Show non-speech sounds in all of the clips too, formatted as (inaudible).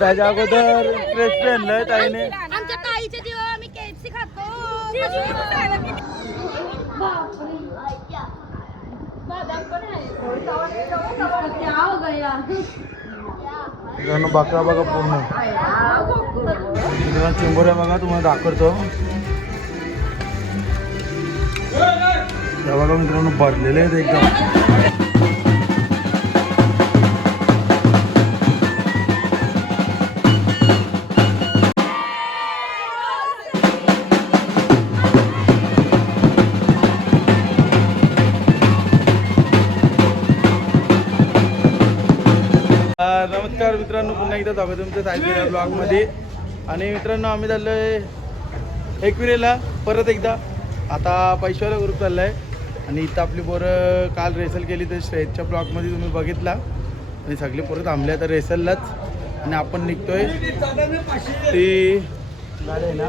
त्याच्या अगोदर ड्रेस पेनलाय ताईने. आमच्या ताईच्या जीवा आम्ही केएफसी खातो मित्रांनो बघा बघा पूर्ण. मित्रांनो चिंबोऱ्या बघा तुम्हाला दाखवतो. त्या बघा मित्रांनो भरलेले आहेत एकदम. पुन्हा एकदा स्वागत तुमचं सायकल ब्लॉगमध्ये. आणि मित्रांनो आम्ही चाललो आहे एकविरेला परत एकदा. आता पैशावाला ग्रुप चालला आहे आणि इथं आपली पोरं काल रेसल केली तर श्रेयसच्या ब्लॉगमध्ये तुम्ही बघितला. आणि सगळी पोरं थांबल्या तर रेसललाच आणि आपण निघतोय. ती गाडी आहे ना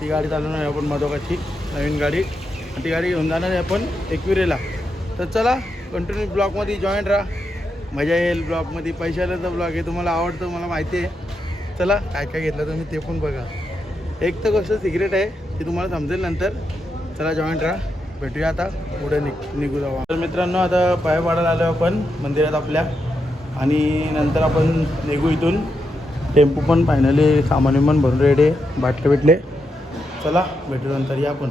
ती गाडी चालवणार आहे आपण मधोकाची नवीन गाडी. आणि ती गाडी घेऊन जाणार आहे आपण एकविरेला. तर चला कंटिन्यू ब्लॉगमध्ये जॉईन राहा. मजा येईल ब्लॉगमध्ये. पैशाचा ब्लॉग आहे तुम्हाला आवडतं मला माहिती आहे. चला काय काय घेतलं तुम्ही ते पण बघा. एक तर गोष्ट सिक्रेट आहे ती तुम्हाला समजेल नंतर. चला जॉईंट राहा भेटूया आता. पुढे निघ निघू जाऊ तर मित्रांनो आता पाय पाडायला आलो आपण मंदिरात आपल्या. आणि नंतर आपण निघू इथून. टेम्पो पण फायनली सामान विमान भरून रेडी बाटले भेटले. चला भेटू नंतर. या आपण.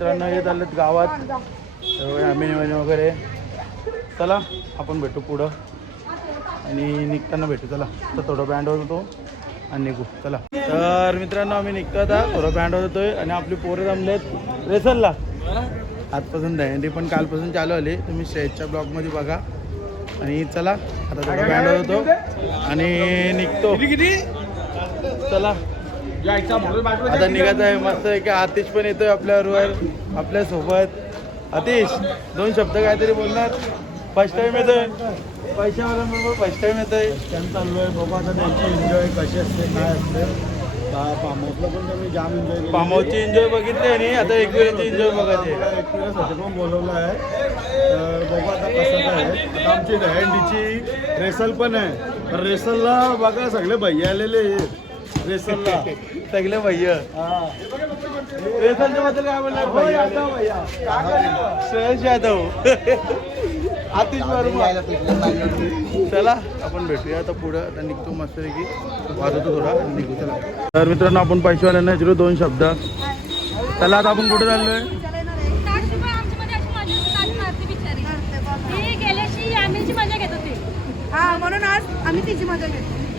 मित्रांनो हे चाललेत गावात. आम्ही वगैरे. चला आपण भेटू पुढं. आणि निघताना भेटू चला. तर थोडं बँड होतो आणि निघू चला. तर मित्रांनो आम्ही निघतो आता थोडं बँड होतोय आणि आपली पोरं जमलेत रेसलला. आजपासून दहीहंडी पण कालपासून चालू आली. तुम्ही स्टेजच्या ब्लॉगमध्ये बघा. आणि चला आता थोडं बँड होतो आणि निघतो. चला. आता निघायचं आहे मस्त आहे की आतिश पण येतोय आपल्याबरोबर आपल्यासोबत. आतिश दोन शब्द काहीतरी बोलणार? फर्स्ट टाइम येतोय? पैशावाल्यांबरोबर फर्स्ट टाइम येतोय. चालू आहे बाबा आता त्यांची एन्जॉय कशी असते काय असते. पण त्यांनी जाम एन्जॉय बघितली आणि आता एक वेळेची एन्जॉय बघायची पण बोलवलं आहे. तर बघू आता कसं आहे. आता आमची दहंडीची रेसल पण आहे. तर रेसलला बघा सगळे भैया आलेले आहेत. रेसलला. सगळे भैया. हा. रेसलच्या बद्दल काय बोलणार? हो, भैया. यादव. श्रेयस आतिश वर्मा. चला. आपण भेटूया आता पुढं. आता निघतो मस्तपैकी. वाजवतो थोडा निघू. चला. तर मित्रांनो आपण पैशावाल्यांना विचारू दोन शब्द. चला आता आपण कुठे चाललोय? आम्हीची मजा घेत होती हा म्हणून आज आम्ही तिची मजा घेतो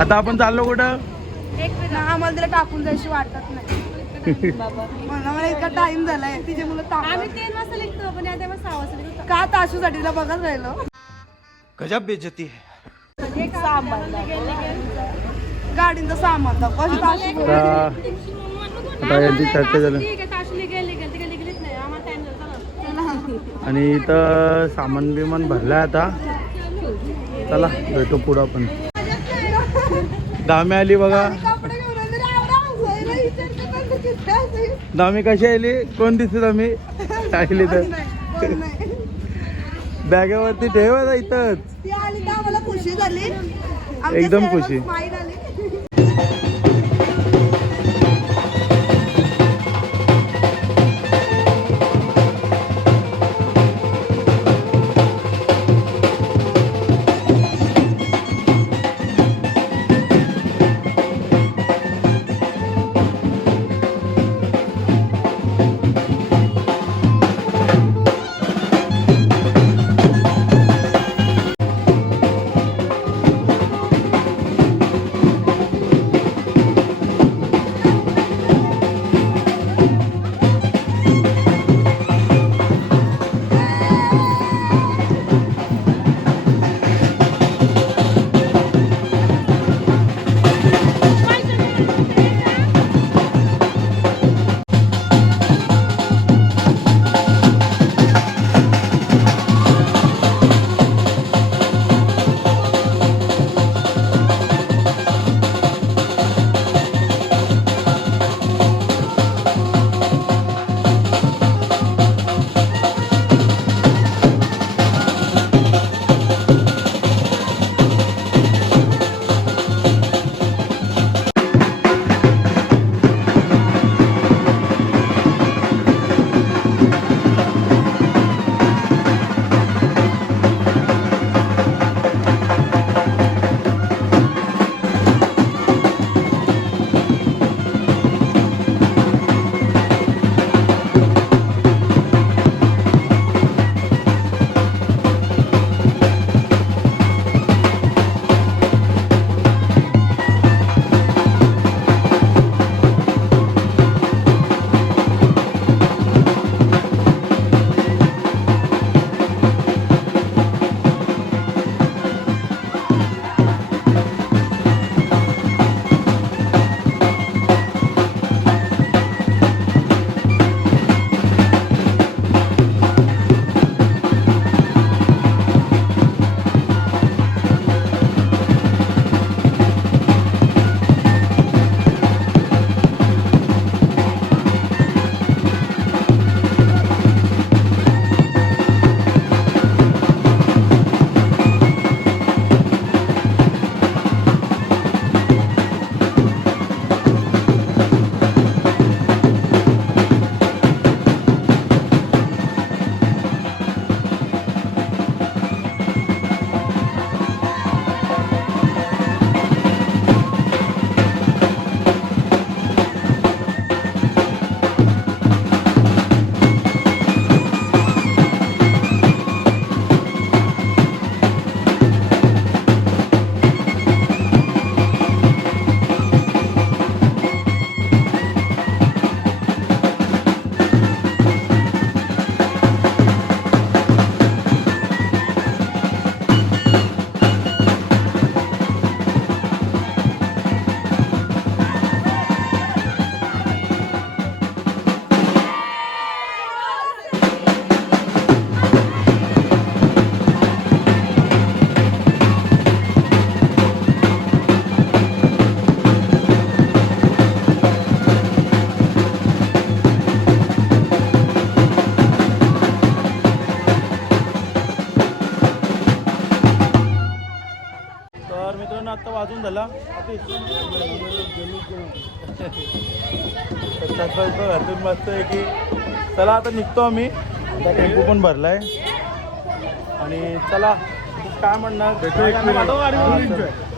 आता आपण चाललो कुठं? आम्हाला तिला टाकून जायची वाटत नाही. (laughs) म्हणून मला इतका टाइम झालाय तिचे मुलं आम्ही ताकद तीन वाजता निघतो पण या तेव्हा सहा वाजता निघतो. का ताशूसाठी तिला बघत राहिलो? गजब बेजती एक सामान गाडीचं सामान दाखव अशी ताशू आता यांची चर्चा झाली. ठीक आहे ताशली गेली गेली गेली गेलीच नाही. आम्हाला टाइम झाला आणि इथं सामान बिमान भरलंय आता. चला भेटू पुढं आपण दामी आली बघा. दामी कशी आली कोण दिसते दामी आली तर. बॅगेवरती ठेव इथंच आमच्या एकदम खुशी. घरातून मस्त आहे की चला आता निघतो आम्ही. आता टेम्पो पण भरलाय. आणि चला काय म्हणणार? भेटू एक.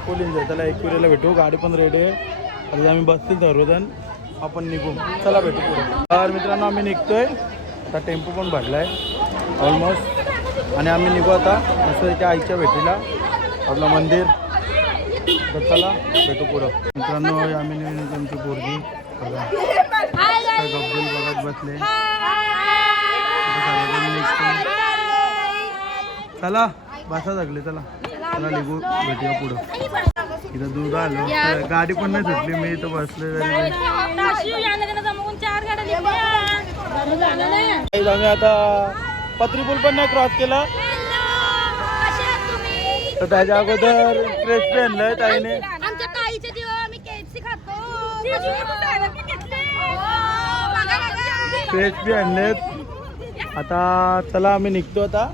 फुल एन्जॉय चला. एक पिरियडला भेटू. गाडी पण रेडी आहे. आता आम्ही बसतील सर्वजण आपण निघू. चला भेटू पुढे. तर मित्रांनो आम्ही निघतोय. आता टेम्पो पण भरलाय. ऑलमोस्ट आणि आम्ही निघू आता. मस्त इथे आईच्या भेटीला. आपलं मंदिर. तर चला भेटू पुढं. मित्रांनो आम्ही निघून आमची पोरगी बघा. काय गब्बूल बघत बसले. चला बसा लागले चला. चला निघू भेटूया पुढं. इथं दूध आलो. तर गाडी पण नाही सुटली मी इथं बसले तरी आम्ही आता पत्री पूल पण नाही क्रॉस केला? तर त्याच्या अगोदर क्रेस्पी आणलंय ताईने. आमच्या ताईच्या जीवावर आम्ही केएफसी खातो. हो, बघा, बघा. क्रेस्पी आणलेत आता चला आम्ही निघतो आता.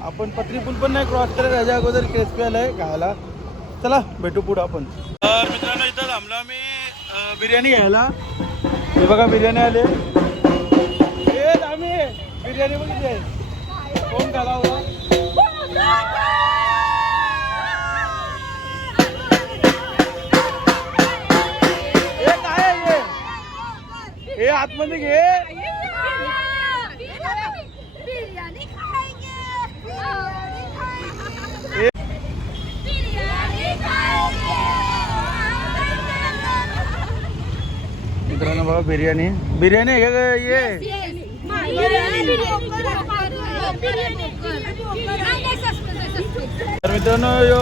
आपण पत्री पूल पण नाही क्रॉस केला त्याच्या अगोदर क्रेस्पी आलंय खायला चला भेटू पुढं आपण. तर मित्रांनो इथं थांबलो आम्ही. बिर्याणी घ्यायला. हे बघा बिर्याणी आले. आम्ही. बिर्याणी बघितली आहे. कोण खाला हे? आतमध्ये घे. मित्रांनो बघा बिर्याणी. बिर्याणी आहे का ये? तर मित्रांनो यो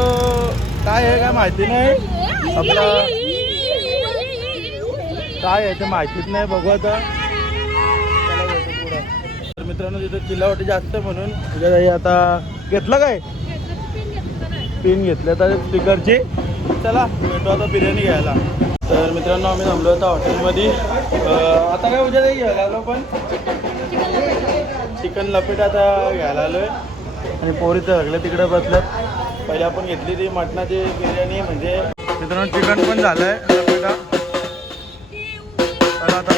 काय आहे काय माहिती नाही? आपला काय आहे ते माहितीच नाही बघू आता. पुढं. तर मित्रांनो तिथं चिल्लावटी जास्त म्हणून तुझ्या ताई आता. घेतलं काय? पिन घेतल्या तर स्पीकरची चला भेटू आता बिर्याणी घ्यायला. तर मित्रांनो आम्ही थांबलो होतो हॉटेलमध्ये. आता काय उद्या काही घ्यायला आलो पण? चिकन लपेट आता घ्यायला आलोय. आणि पोरी तर सगळे तिकडे बसल्यात. पहिले आपण घेतली ती मटणाची बिर्याणी म्हणजे मित्रांनो चिकन पण झालंय. आहे चला आता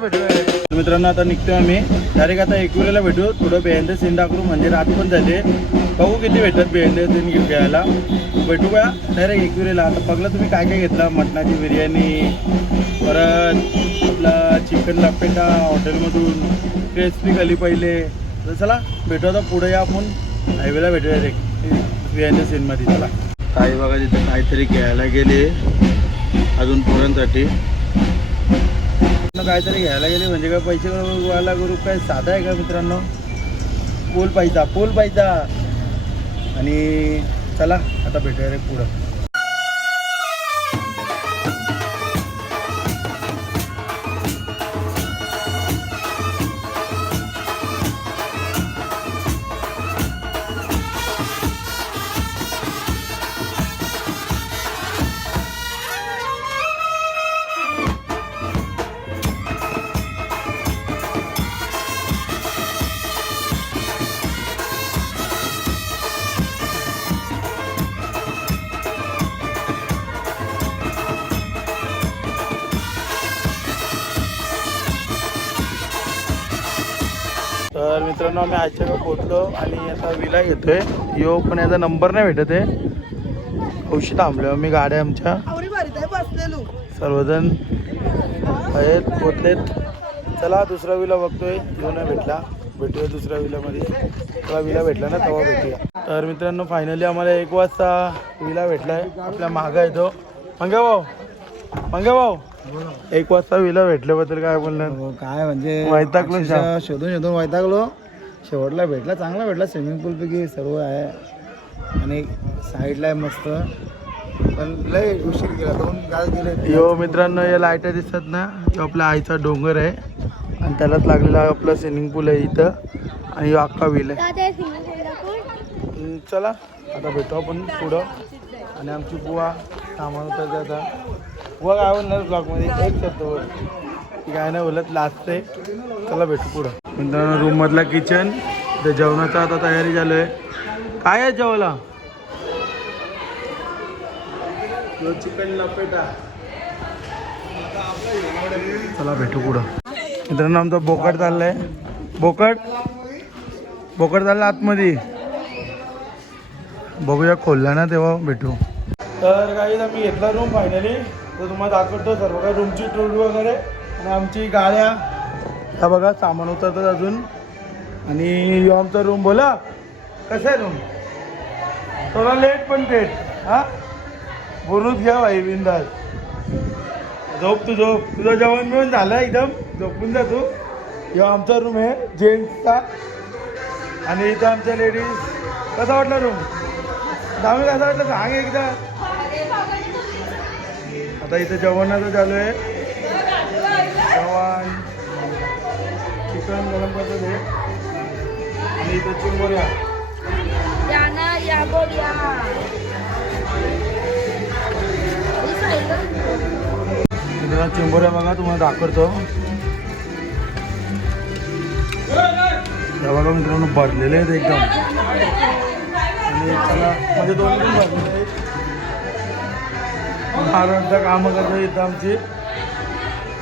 भेटू. मित्रांनो आता निघतोय आम्ही. डायरेक्ट आता एकविरेला भेटू. थोडं बेहंदे सीन टाकू म्हणजे रात पण झाले. बघू किती भेटतात बेहंदे सीन घेऊन घ्यायला. भेटू का डायरेक्ट एकविरेला. आता बघला तुम्ही काय काय घेतला? मटणाची बिर्याणी परत आपला चिकन लपेटा हॉटेलमधून क्रिस्पी खाली पहिले. तर चला भेटू आता पुढे या आपण. हायवेला भेटूया डायरेक्ट बिर्याणी सीनमध्ये चला. काही बघा तिथे काहीतरी घ्यायला गेले. अजून पोरांसाठी. काहीतरी घ्यायला गेले म्हणजे काय पैसे गोळा ग्रुप काय साधा आहे का मित्रांनो? पोल पाहिजा पोल पाहिजा. आणि चला आता भेटूया रे पुढं. मित्रांनो आम्ही आजच्या पोहोचलो आणि आता विला घेतोय यो पण याचा नंबर नाही भेटत आहे. औषध थांबलो आम्ही गाड्या आमच्या. सर्वजण आहेत पोचलेत चला दुसरा विला बघतोय. यो नाही भेटला. भेटूया दुसऱ्या विलामध्ये. तेव्हा विला भेटला ना तेव्हा भेटूया. तर मित्रांनो फायनली आम्हाला एक वाजता विला भेटलाय. आपल्या मागं येतो मंग्या भाऊ मंग्या भाऊ एक वाजता विला भेटल्याबद्दल काय बोलणार? हो, काय म्हणजे वैतागलो शोधून शोधून वैतागलो. शेवटला भेटला चांगला भेटला. स्विमिंग पूल पैकी सर्व आहे. आणि साईडला आहे मस्त. पण लय उशीर गेला दोन गाल गेले यो मित्रांनो या लाईटा दिसतात ना तो आपल्या आईचा डोंगर आहे. आणि त्यालाच लागलेला आपला स्विमिंग पूल आहे इथं. आणि अख्खा विल आहे. चला. आता भेटू आपण पुढं. आणि आमची बुवा सामान उतरते आता बुवा काय बोलणार ब्लॉगमध्ये एक शब्द ती काय नाही बोलत लास्ट आहे चला भेटू पुढं. मित्रांनो रूममधला किचन ते जेवणाचं आता तयारी झालं आहे. काय आहे जेवायला? तो चिकन लपेटा चला भेटू पुढं. मित्रांनो आमचा बोकड चाललाय. बोकड? बोकड चालला आतमध्ये. बघूया खोलला ना तेव्हा भेटू. तर काही आम्ही घेतला रूम फायनली तर तुम्हाला दाखवतो सर्व काही रूमची टूर वगैरे. आणि आमची गाड्या ह्या बघा सामान उतरतात अजून. आणि यो आमचा रूम बोला. कसा आहे रूम थोडा लेट पण पेट हा? बोलूच घ्या भाई बिंदास. झोप तू झोप. तुझं जेवण मिळून झालं एकदम? झोपून जा तू. यो आमचा रूम आहे जेंट्सचा. आणि इथं आमच्या लेडीज कसा वाटला रूम दहावी कसा वाटलं? सांग एकदा. आता इथं जेवणाचं चालू आहे. चिकन गरम करतो ते. आणि इथं चिंबोऱ्या या चिंबोऱ्या बघा तुम्हाला दाखवतो. त्या बघा मित्रांनो भरलेले आहेत एकदम. आणि त्याला म्हणजे दोन पण भरलेले आहेत महाराजचं कामं करतो इथं आमची.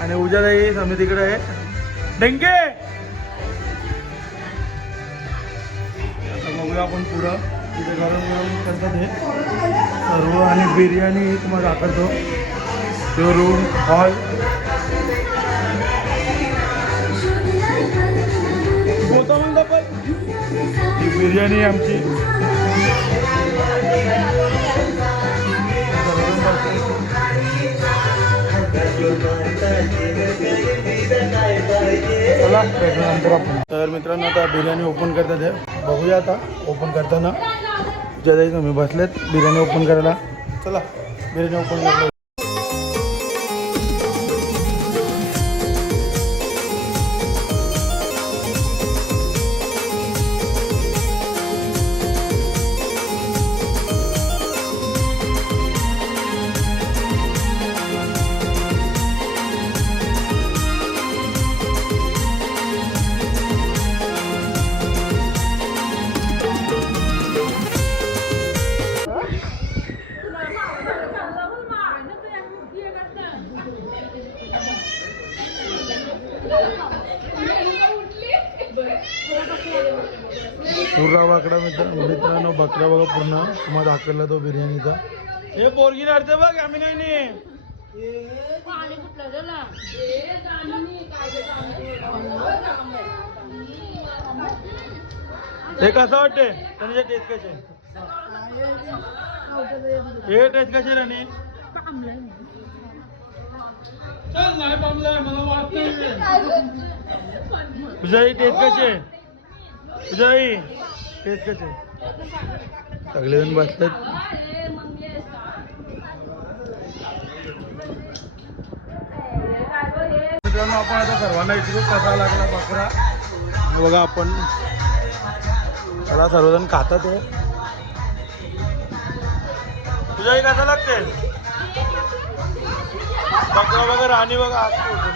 आणि उद्या जाई समितीकडे आहे. डेंगे! बघूया आपण पुढं तिथे गरम गरम करतात हे. सर्व आणि बिर्याणी तुम्हाला दाखवतो. तो रूम हॉल ही बिर्याणी आमची. तर मित्रांनो आता बिर्याणी ओपन करतात हे. बघूया आता. ओपन करताना. ज्या जाई तुम्ही बसलेत बिर्याणी ओपन करायला. चला बिर्याणी ओपन करायला पूर्ण बाकडा मित्र मित्रांनो बकरा बघा पूर्ण. तुम्हाला दाखवला तो बिर्याणीचा. हे पोरगी नडते बघ आम्ही नाही हे कसं वाटते? त्यांचे टेस्ट कसे? हे टेस्ट कसे राणी? तुझ्याही टेस्ट कसे तुझ्याही टेस्ट कसे सगळेजण बसतात मित्रांनो आपण आता सर्वांना विचारू कसा लागला बकरा बघा आपण. त्याला सर्वजण खातात आहे तुझ्याही कसा लागते? बकरा बघा राणी बघा. आज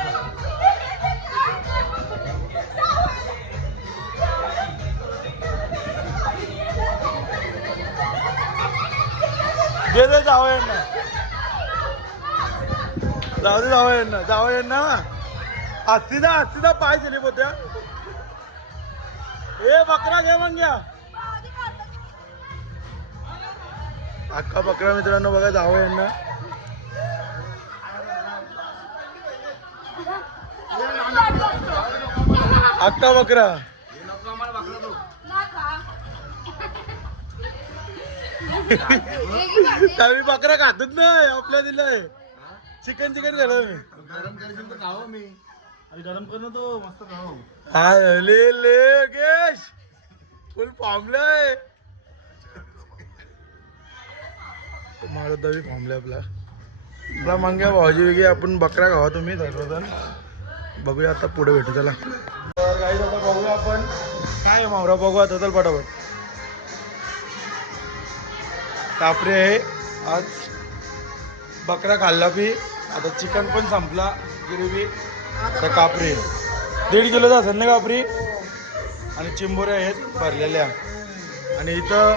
दे दे जावं यांना जाऊ दे जावं यांना जावं यांना हस्तीदा हस्तीदा पाय दिली पोत्या ए बकरा घे मग घ्या अख्खा बकरा मित्रांनो बघा जावं यांना अख्खा बकरा. त्यावेळी बकरा खातच नाही आपल्या दिलंय. चिकन चिकन झालं मी गरम करायचं तर खावं मी अरे गरम कर ना तो मस्त खावं हा ले ले गेश फुल फॉर्मलाय माझा दवी फॉर्मलाय आपला. आपला मांग्या भाजी वेगळी आपण बकरा खावा तुम्ही सर्वजण. बघूया आता पुढे भेटू चला तर काही आता बघूया आपण. काय मावरा बघू आता चल पटापट. तापरे आहे. आज बकरा खाल्ला बी. आता चिकन पण संपला. ग्रेव्ही. आता कापरी दीड किलोचा असेल ना कापरी? आणि चिंबोऱ्या आहेत भरलेल्या. आणि इथं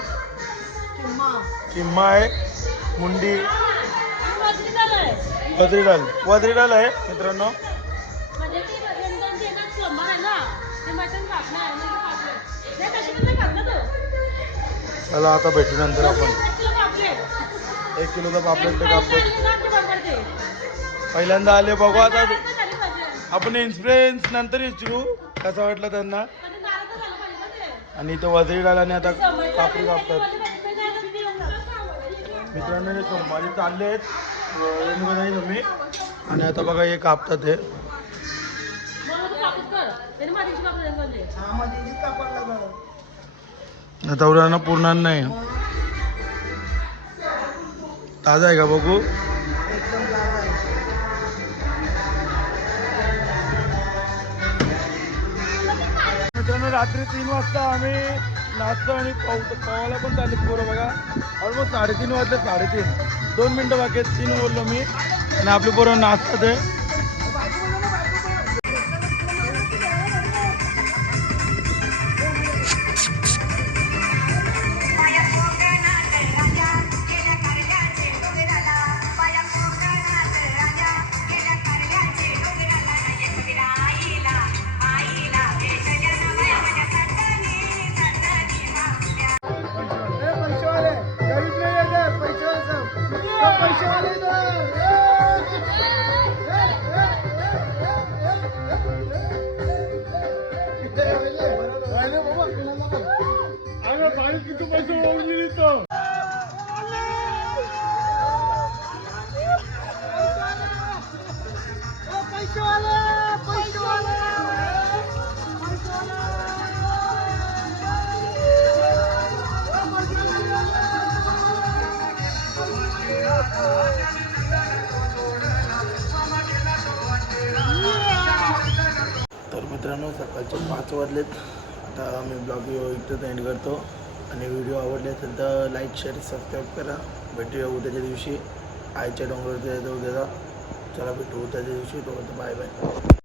किम्मा आहे मुंडी. वद्रीडाल वद्रीडाल आहे मित्रांनो. ते आहे चला आता भेटू नंतर आपण. एक किलोचा पापलेट ते कापतो. पहिल्यांदा आले बघू आता. आपण इन्स्पिरेन्स नंतर विचारू कसं वाटलं त्यांना. आणि इथं वजरी आणि आता कापडी कापतात. नाही? मित्रांनो हे सोमवारी चालले आहेत. रेणुकाताई तुम्ही. आणि आता बघा हे कापतात हे. म्हणून तू नाही. ताजा आहे का बघू? मित्रांनो रात्री तीन वाजता आम्ही नाचतो आणि पाव पावाला पण चालले पोरं बघा. ऑलमोस्ट साडेतीन वाजले साडेतीन. दोन मिनटं बाकी तीन बोललो मी. आणि आपली पोरं नाचतात आहे. 말그都로말그대 로. लाईक शेअर सबस्क्राईब करा. भेटूया उद्याच्या दिवशी. आईच्या डोंगरच्या उद्याचा चला भेटू उद्याच्या दिवशी. तोपर्यंत बाय बाय